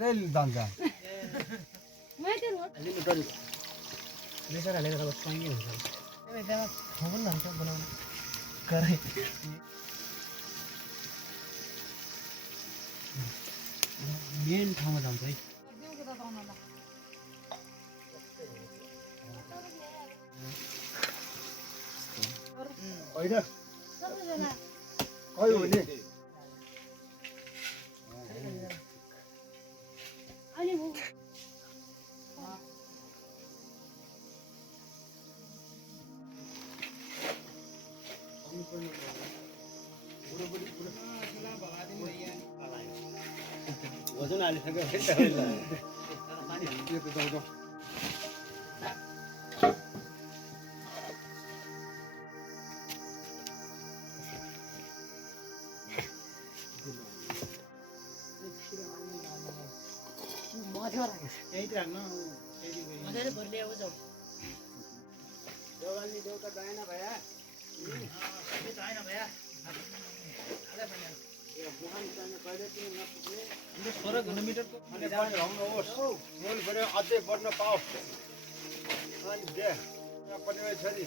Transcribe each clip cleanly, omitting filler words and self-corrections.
खदै जान्छ लेखेर हालेर अब सँगै हुन्छ त्यहाँ ठाउँ पनि जान्छ बनाउनु गरे मेन ठाउँमा जान्छ है होइन कहिले हुने वजन हालिसक्यो अझै बढ्न पाओस् अनि दे पनि छोरी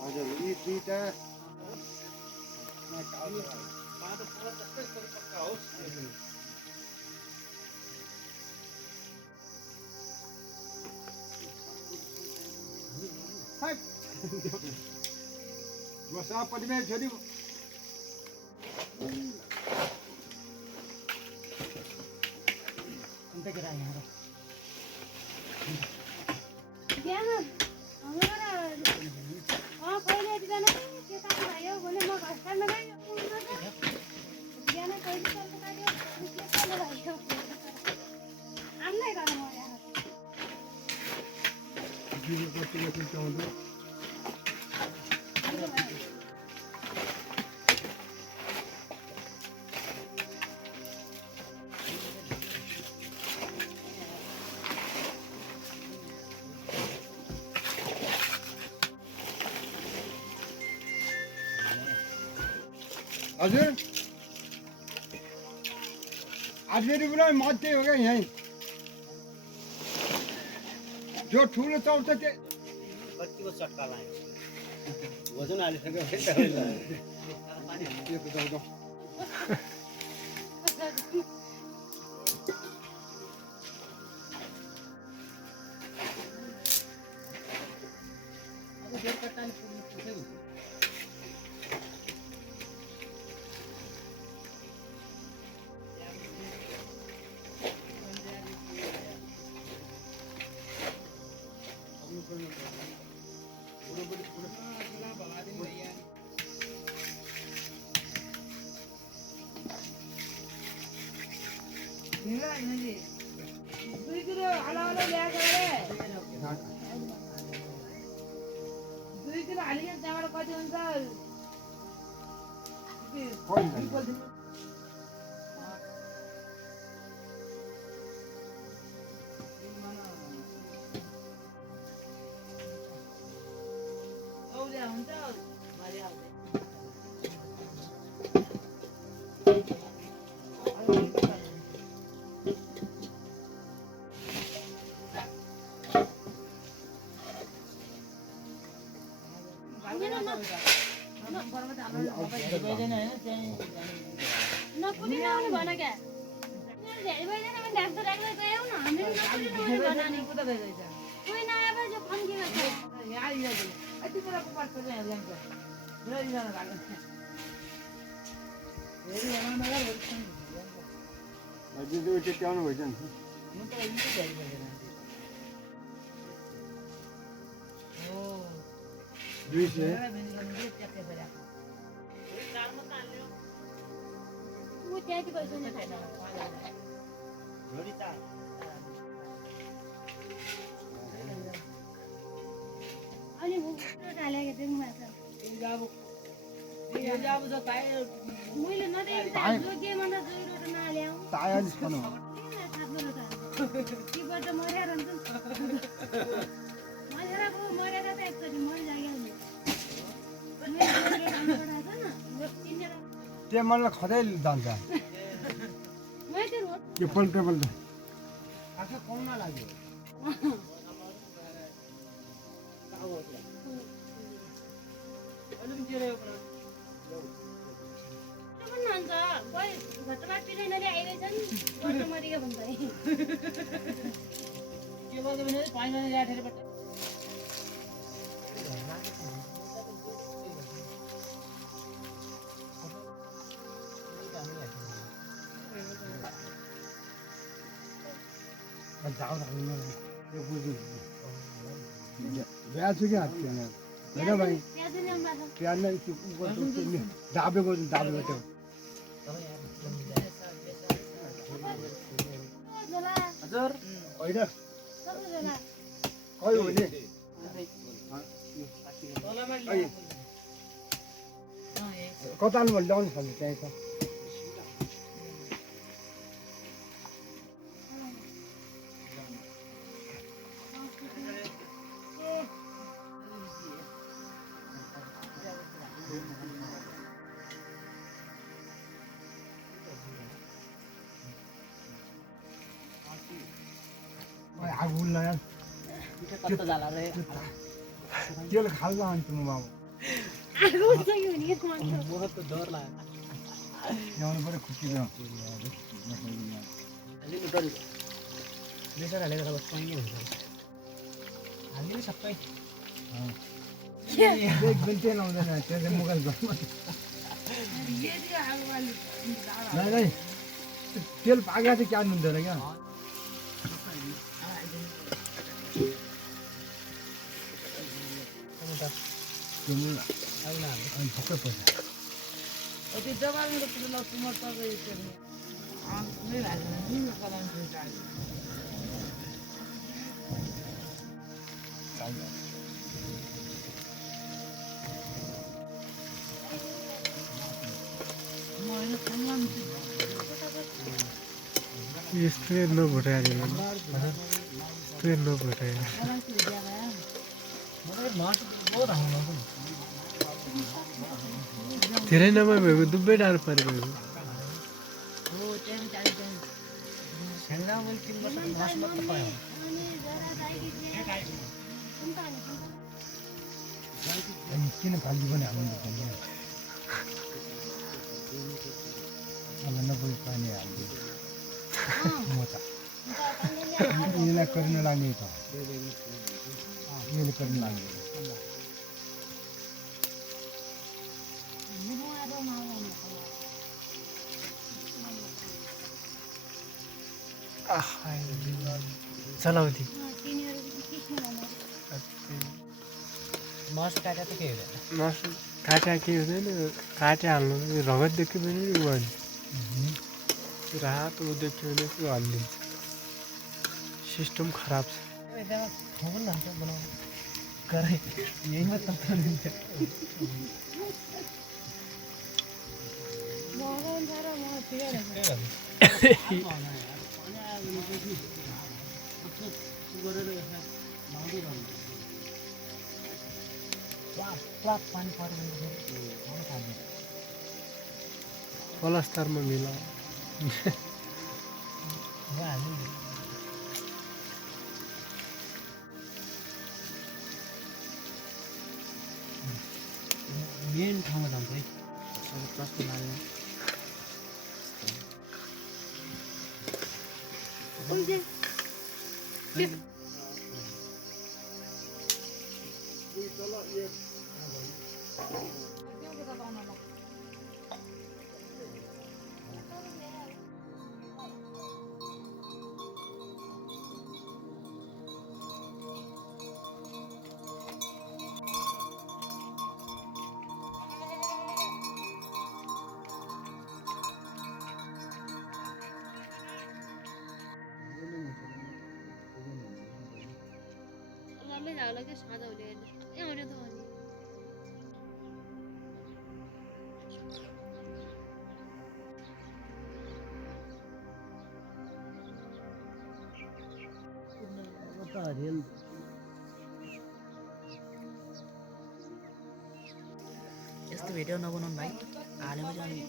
हजुर यी दुईटा पनि छोरी हजुर आजमेरी पनि मात्रै हो क्या यहीँ जो ठुलो चौध त्यो कतिको चट्टा लाग्यो वजन हालिसक्यो त्यहाँ भइन्छ नि त्यो मलाई खदै जान्छ यो पल्टा पल्टा आखा कौन लाग्यो अहिले पनि के रहेको के भयो भने पानी ल्याएर पट्ट जाऊ यो बुझ्नु बिहा छु क्या होइन भाइ प्याज नै दाबेको त्यो हजुर होइन खै हो नि कताल भन्ने ल्याउनु छ त्यहीँ छ आगो यार कत्ता झाला रे तेल खाल्ला अन्त म बाबु मलाई त डर लाग्यो ल्याउनु पऱ्यो खुट्टी बेचेर हालेर त पाइने हुन्छ हाल्यो सबै एक दिन तेल आउँदैन त्यो चाहिँ मोबाइल घरमा नहीं तेल पाकेको चाहिँ क्या हुँदैन क्या सबै पैसा त्यो जग्गामा त पुरा कुमार तपाईँ कुनै लाग्दैन नि स्प्रे नो भुटायो स्प्रे नो भुटायो धेरै नभए भएको दुब्बै डाँडो परेको किन फाल्टु पनि हाल्नु नपुगे पानी हालिदियो म त यसलाई गर्न लाग्ने त यसले गर्न लाग्ने चलाउँथी मस काट्या त के हुँदैन मस काट्या केही हुँदैन काट्या हाल्नु रगत देख्यो भने उ हाल्ने रात ऊ देख्यो भने त्यो हालिदिन्छ सिस्टम खराब छ यही मात्र पानी प्लस्तरमा मिला मेन ठाउँमा जान्छ है प्रश्न लाग्यो लगे सादा हो जाएगा ये होने तो वाली यस्तो भिडियो नबनाउनु भाइ हालेपछि अनि